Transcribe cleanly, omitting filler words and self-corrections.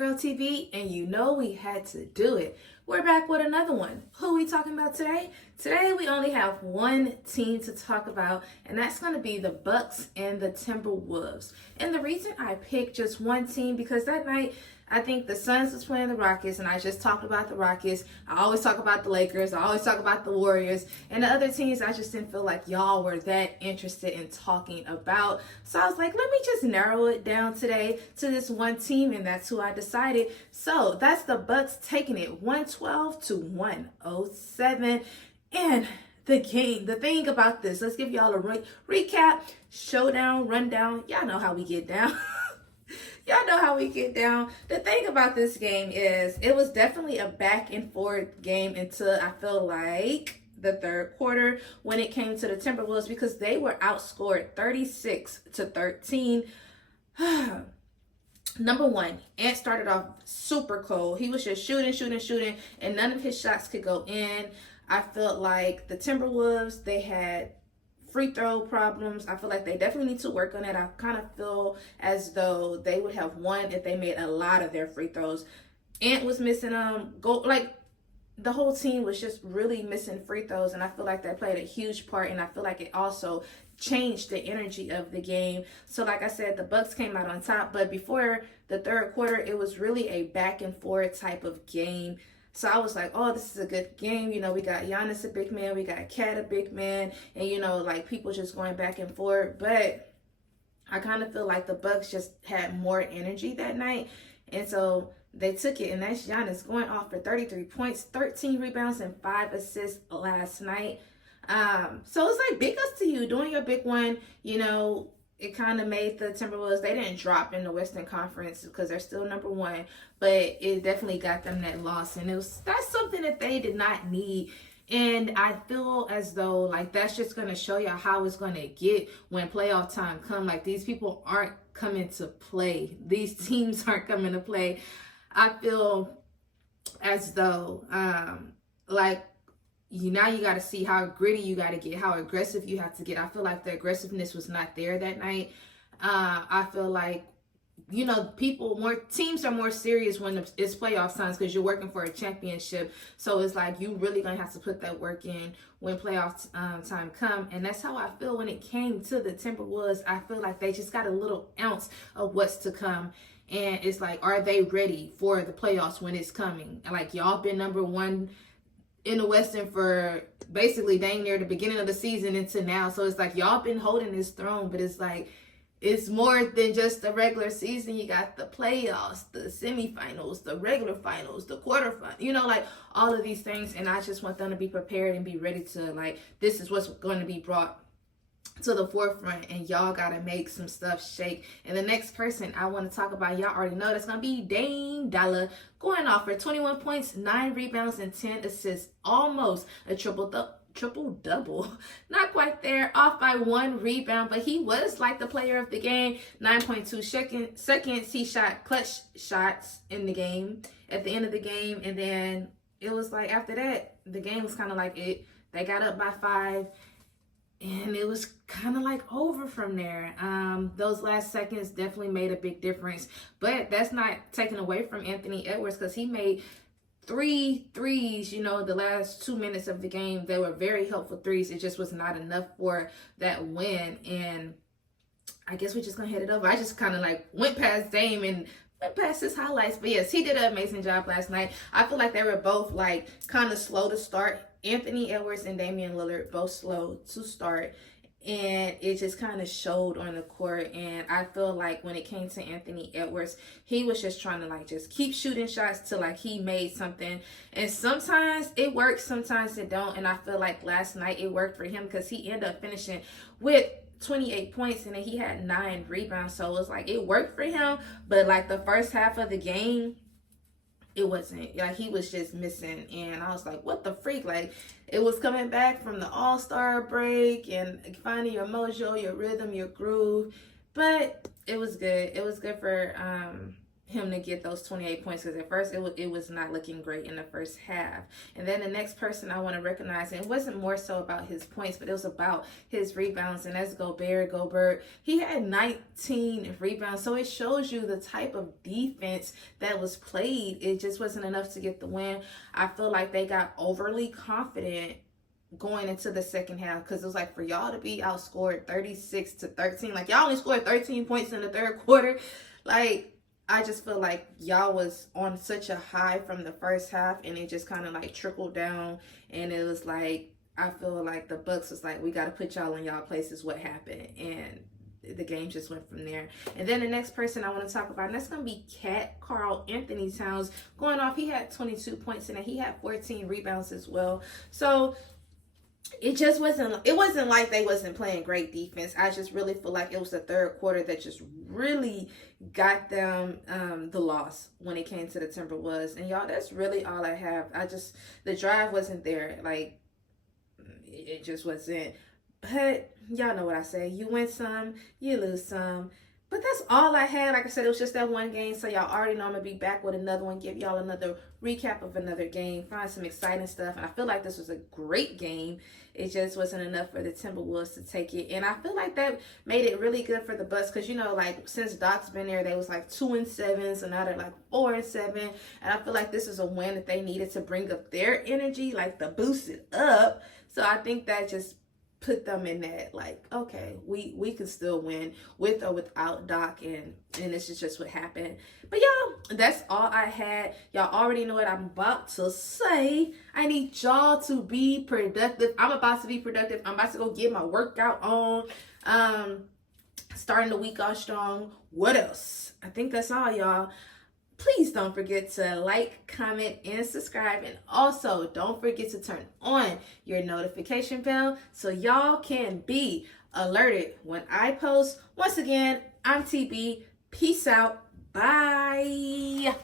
girl TV, and you know we had to do it. We're back with another one. Who are we talking about today? Today we only have one team to talk about, and that's going to be the Bucks and the Timberwolves. And the reason I picked just one team, because that night I think the Suns was playing the Rockets, and I just talked about the Rockets. I always talk about the Lakers. I always talk about the Warriors. And the other teams, I just didn't feel like y'all were that interested in talking about. So I was like, let me just narrow it down today to this one team, and that's who I decided. So that's the Bucks taking it 112 to 107. And the thing about this, let's give y'all a recap, showdown, rundown. Y'all know how we get down. Y'all know how we get down. The thing about this game is it was definitely a back and forth game until I feel like the third quarter when it came to the Timberwolves, because they were outscored 36-13. Number one, Ant started off super cold. He was just shooting, and none of his shots could go in. I felt like the Timberwolves, they had free throw problems. I feel like they definitely need to work on it. I kind of feel as though they would have won if they made a lot of their free throws. Ant was missing the whole team was just really missing free throws, and I feel like that played a huge part, and I feel like it also changed the energy of the game. So like I said, the Bucks came out on top, but before the third quarter, it was really a back and forth type of game. So I was like, oh, this is a good game. You know, we got Giannis, a big man. We got Cat, a big man. And, you know, like people just going back and forth. But I kind of feel like the Bucks just had more energy that night. And so they took it. And that's Giannis going off for 33 points, 13 rebounds, and 5 assists last night. So it's like big ups to you doing your big one. You know, it kind of made the Timberwolves, they didn't drop in the Western Conference because they're still number one, but it definitely got them that loss, and that's something that they did not need. And I feel as though like that's just going to show you how it's going to get when playoff time come. Like these people aren't coming to play. These teams aren't coming to play. I feel as though now you got to see how gritty you got to get, how aggressive you have to get. I feel like the aggressiveness was not there that night. I feel like, you know, teams are more serious when it's playoff times because you're working for a championship. So it's like you really going to have to put that work in when playoff time come. And that's how I feel when it came to the Timberwolves. I feel like they just got a little ounce of what's to come. And it's like, are they ready for the playoffs when it's coming? Like y'all been number one in the Western for basically dang near the beginning of the season into now. So it's like y'all been holding this throne, but it's like it's more than just the regular season. You got the playoffs, the semifinals, the regular finals, the quarterfinals, you know, like all of these things. And I just want them to be prepared and be ready to, like, this is what's going to be brought to the forefront, and y'all gotta make some stuff shake. And the next person I want to talk about, y'all already know, that's gonna be Dame Dollar, going off for 21 points, 9 rebounds, and 10 assists, almost a triple double. Not quite there, off by 1 rebound, but he was like the player of the game. 9.2 seconds he shot clutch shots in the game at the end of the game, and then it was like after that the game was kind of like they got up by 5. And it was kind of like over from there. Those last seconds definitely made a big difference. But that's not taken away from Anthony Edwards, because he made 3 threes, you know, the last 2 minutes of the game. They were very helpful threes. It just was not enough for that win. And I guess we're just going to head it over. I just kind of like went past Dame and went past his highlights. But yes, he did an amazing job last night. I feel like they were both like kind of slow to start. Anthony Edwards and Damian Lillard both slow to start, and it just kind of showed on the court. And I feel like when it came to Anthony Edwards, he was just trying to like just keep shooting shots till like he made something, and sometimes it works, sometimes it don't. And I feel like last night it worked for him because he ended up finishing with 28 points, and then he had 9 rebounds. So it was like it worked for him, but like the first half of the game, it wasn't, like he was just missing. And I was like, what the freak? Like it was coming back from the all-star break and finding your mojo, your rhythm, your groove. But it was good. It was good for him to get those 28 points, because at first it was not looking great in the first half. And then the next person I want to recognize, and it wasn't more so about his points, but it was about his rebounds, and that's Gobert. He had 19 rebounds, so it shows you the type of defense that was played. It just wasn't enough to get the win. I feel like they got overly confident going into the second half, because it was like, for y'all to be outscored 36-13, like y'all only scored 13 points in the third quarter. Like, I just feel like y'all was on such a high from the first half, and it just kind of like trickled down, and it was like, I feel like the Bucks was like, we got to put y'all in y'all places. What happened? And the game just went from there. And then the next person I want to talk about, and that's going to be Karl Anthony Towns going off. He had 22 points, and he had 14 rebounds as well. So it just wasn't like they wasn't playing great defense. I just really feel like it was the third quarter that just really got them the loss when it came to the Timberwolves. And y'all, that's really all I have. The drive wasn't there. Like, it just wasn't. But y'all know what I say. You win some, you lose some. But that's all I had. Like I said, it was just that one game. So y'all already know I'm going to be back with another one. Give y'all another recap of another game. Find some exciting stuff. And I feel like this was a great game. It just wasn't enough for the Timberwolves to take it. And I feel like that made it really good for the Bucks. Because, you know, like, since Doc's been there, they was like 2-7. So now they're like 4-7. And I feel like this is a win that they needed to bring up their energy. Like, to boost it up. So I think that just put them in that, like, okay, we can still win with or without Doc, and this is just what happened. But y'all, that's all I had. Y'all already know what I'm about to say. I need y'all to be productive. I'm about to be productive. I'm about to go get my workout on. Starting the week off strong. What else? I think that's all, y'all. Please don't forget to like, comment, and subscribe. And also, don't forget to turn on your notification bell so y'all can be alerted when I post. Once again, I'm TB. Peace out. Bye.